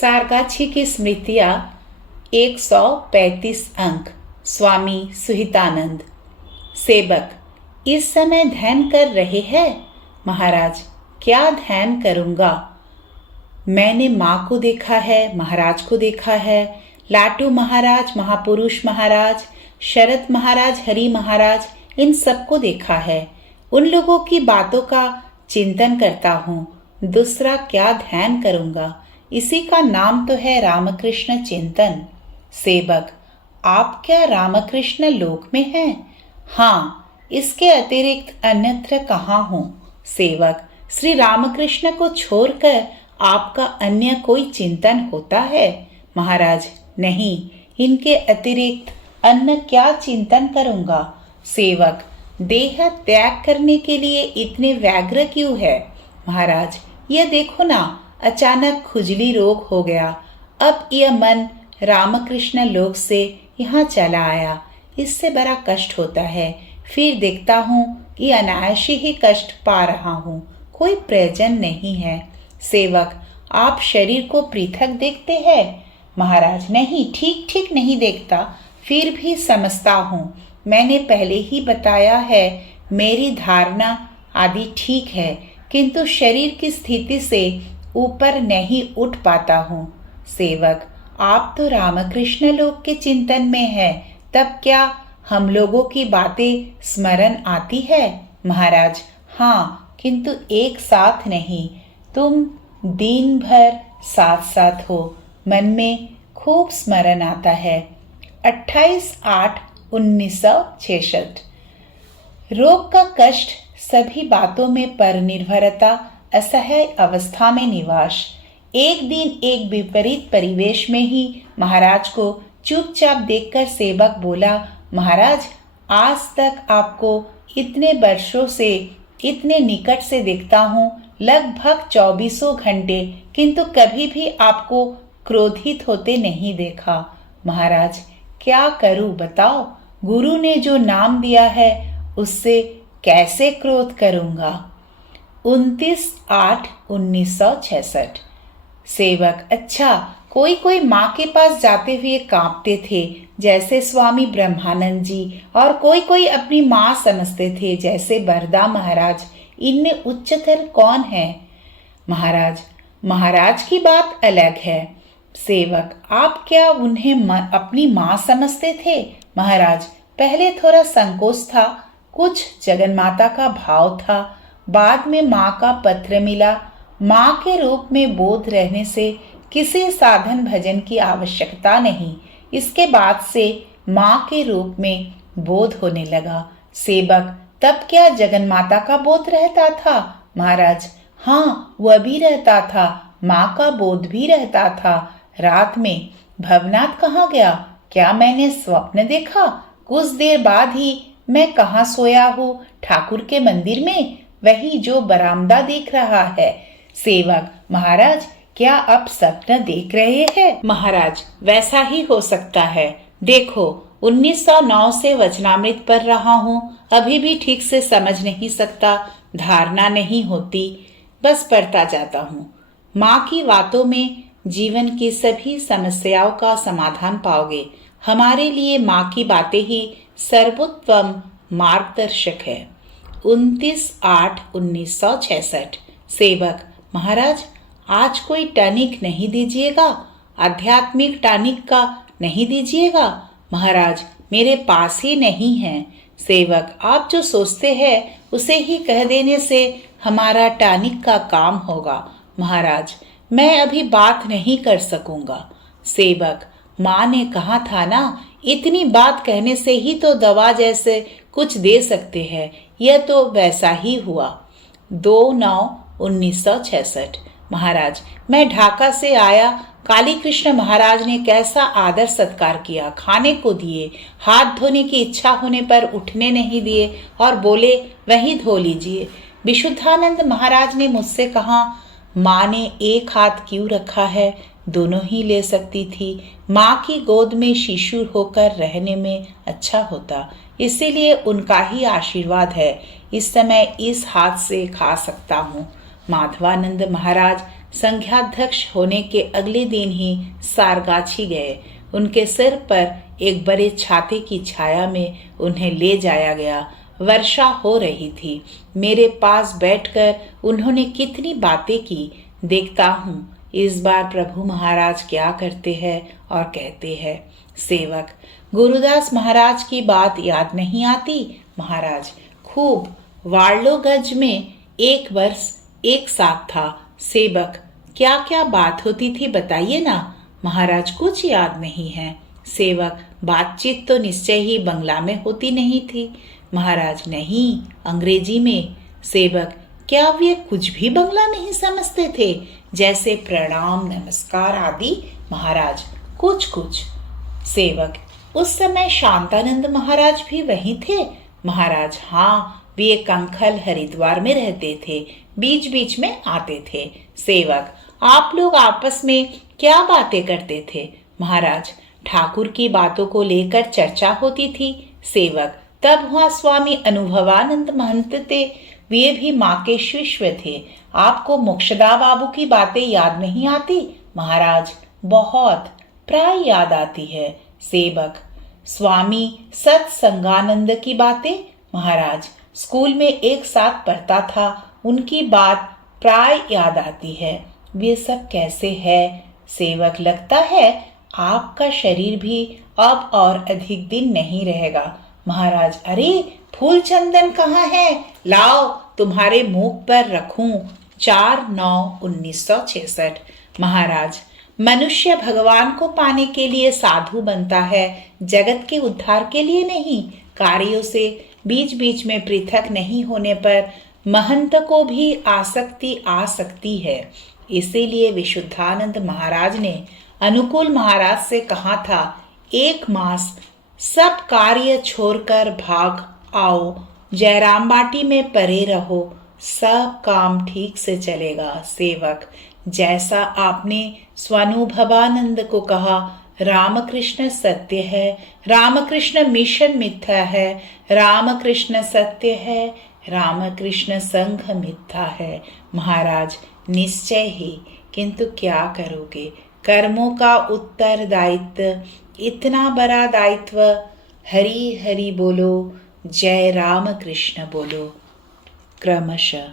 सारगाछी की स्मृतियाँ 135 अंक। स्वामी सुहितानंद। सेवक, इस समय ध्यान कर रहे हैं? महाराज, क्या ध्यान करूँगा? मैंने माँ को देखा है, महाराज को देखा है, लाटू महाराज, महापुरुष महाराज, शरद महाराज, हरि महाराज, इन सबको देखा है। उन लोगों की बातों का चिंतन करता हूँ। दूसरा क्या ध्यान करूँगा? इसी का नाम तो है रामकृष्ण चिंतन। सेवक, आप क्या रामकृष्ण लोक में हैं? हाँ, इसके अतिरिक्त अन्यत्र कहाँ हूँ? सेवक, श्री रामकृष्ण को छोड़कर आपका अन्य कोई चिंतन होता है? महाराज, नहीं, इनके अतिरिक्त अन्य क्या चिंतन करूँगा? सेवक, देह त्याग करने के लिए इतने व्यग्र क्यों है? महाराज, यह देखो ना, अचानक खुजली रोग हो गया। अब यह मन रामकृष्ण लोक से यहाँ चला आया। इससे बड़ा कष्ट होता है। फिर देखता हूँ कि अनायासी ही कष्ट पा रहा हूँ, कोई प्रयोजन नहीं है। सेवक, आप शरीर को पृथक देखते हैं? महाराज, नहीं, ठीक नहीं देखता, फिर भी समझता हूँ। मैंने पहले ही बताया है, मेरी धारणा आदि ठीक है, किंतु शरीर की स्थिति से ऊपर नहीं उठ पाता हूँ। सेवक, आप तो रामकृष्ण लोक के चिंतन में है, तब क्या हम लोगों की बातें स्मरण आती है? महाराज, हाँ, किंतु एक साथ नहीं। तुम दिन भर साथ साथ हो, मन में खूब स्मरण आता है। 28/8/1966। रोग का कष्ट, सभी बातों में पर निर्भरता, असह्य अवस्था में निवास। एक दिन एक विपरीत परिवेश में ही महाराज को चुपचाप देखकर सेवक बोला, महाराज, आज तक आपको इतने वर्षों से इतने निकट से देखता हूँ, लगभग 24 घंटे, किंतु कभी भी आपको क्रोधित होते नहीं देखा। महाराज, क्या करूं बताओ? गुरु ने जो नाम दिया है उससे कैसे क्रोध करूंगा? 29/8/1966। सेवक, अच्छा, कोई माँ के पास जाते हुए कांपते थे, जैसे स्वामी ब्रह्मानंद जी, और कोई अपनी माँ समझते थे, जैसे बरदा महाराज। इनमें उच्चतर कौन है? महाराज की बात अलग है। सेवक, आप क्या उन्हें अपनी माँ समझते थे? महाराज, पहले थोड़ा संकोच था, कुछ जगन्माता का भाव था, बाद में माँ का पत्र मिला। माँ के रूप में बोध रहने से किसी साधन भजन की आवश्यकता नहीं। इसके बाद से माँ के रूप में बोध होने लगा। सेवक, तब क्या जगन्माता का बोध रहता था? महाराज, हाँ, वह भी रहता था, माँ का बोध भी रहता था। रात में भवनाथ कहाँ गया? क्या मैंने स्वप्न देखा? कुछ देर बाद ही मैं कहाँ सोया हूँ? ठाकुर के मंदिर में, वही जो बरामदा दिख रहा है। सेवक, महाराज, क्या आप स्वप्न देख रहे हैं? महाराज, वैसा ही हो सकता है। देखो, 1909 से वचनामृत पढ़ रहा हूँ, अभी भी ठीक से समझ नहीं सकता, धारणा नहीं होती, बस पढ़ता जाता हूँ। माँ की बातों में जीवन की सभी समस्याओं का समाधान पाओगे। हमारे लिए माँ की बातें ही सर्वोत्तम मार्गदर्शक है। 29/8/1966। सेवक, महाराज, आज कोई टॉनिक नहीं दीजिएगा? आध्यात्मिक टॉनिक का नहीं दीजिएगा? महाराज, मेरे पास ही नहीं है। सेवक, आप जो सोचते हैं उसे ही कह देने से हमारा टॉनिक का काम होगा। महाराज, मैं अभी बात नहीं कर सकूंगा। सेवक, माँ ने कहा था ना, इतनी बात कहने से ही तो दवा जैसे कुछ दे सकते हैं। यह तो वैसा ही हुआ। 2/9/1966। महाराज, मैं ढाका से आया, काली कृष्ण महाराज ने कैसा आदर सत्कार किया, खाने को दिए, हाथ धोने की इच्छा होने पर उठने नहीं दिए और बोले, वहीं धो लीजिए। विशुद्धानंद महाराज ने मुझसे कहा, माँ ने एक हाथ क्यों रखा है, दोनों ही ले सकती थी। माँ की गोद में शिशु होकर रहने में अच्छा होता, इसीलिए उनका ही आशीर्वाद है इस समय इस हाथ से खा सकता हूँ। माधवानंद महाराज संघाध्यक्ष होने के अगले दिन ही सारगाछी गए। उनके सिर पर एक बड़े छाते की छाया में उन्हें ले जाया गया। वर्षा हो रही थी। मेरे पास बैठकर उन्होंने कितनी बातें की। देखता हूँ इस बार प्रभु महाराज क्या करते हैं और कहते हैं। सेवक, गुरुदास महाराज की बात याद नहीं आती? महाराज, खूब। वार्लोगंज में 1 वर्ष एक साथ था। सेवक, क्या क्या बात होती थी बताइए ना? महाराज, कुछ याद नहीं है। सेवक, बातचीत तो निश्चय ही बंगला में होती नहीं थी। महाराज, नहीं, अंग्रेजी में। सेवक, क्या वे कुछ भी बंगला नहीं समझते थे, जैसे प्रणाम, नमस्कार आदि? महाराज, कुछ कुछ। सेवक, उस समय शांतानंद महाराज भी वहीं थे? महाराज, हाँ, वे कंखल हरिद्वार में रहते थे, बीच बीच में आते थे। सेवक, आप लोग आपस में क्या बातें करते थे? महाराज, ठाकुर की बातों को लेकर चर्चा होती थी। सेवक, तब वहां स्वामी अनुभवानंद महंत थे, वे भी माँ के शिष्य थे। आपको मोक्षदा बाबू की बातें याद नहीं आती? महाराज, बहुत, प्राय याद आती है। सेवक, स्वामी सत्संगानंद की बातें? महाराज, स्कूल में एक साथ पढ़ता था, उनकी बात प्राय याद आती है। वे सब कैसे है? सेवक, लगता है आपका शरीर भी अब और अधिक दिन नहीं रहेगा। महाराज, अरे फूल चंदन कहाँ है? लाओ, तुम्हारे मुख पर रखूं। 4/9/1966। महाराज, मनुष्य भगवान को पाने के लिए साधु बनता है, जगत के उद्धार के लिए नहीं। कार्यों से बीच बीच में पृथक नहीं होने पर महंत को भी आसक्ति आ सकती है। इसीलिए विशुद्धानंद महाराज ने अनुकूल महाराज से कहा था, 1 मास सब कार्य छोड़कर भाग आओ, जयराम बाटी में परे रहो, सब काम ठीक से चलेगा। सेवक, जैसा आपने स्वानुभवानंद को कहा, रामकृष्ण सत्य है, रामकृष्ण मिशन मिथ्या है, रामकृष्ण सत्य है, रामकृष्ण संघ मिथ्या है। महाराज, निश्चय ही, किंतु क्या करोगे? कर्मों का उत्तरदायित्व, इतना बड़ा दायित्व। हरि हरि बोलो, जय राम कृष्ण बोलो। क्रमशः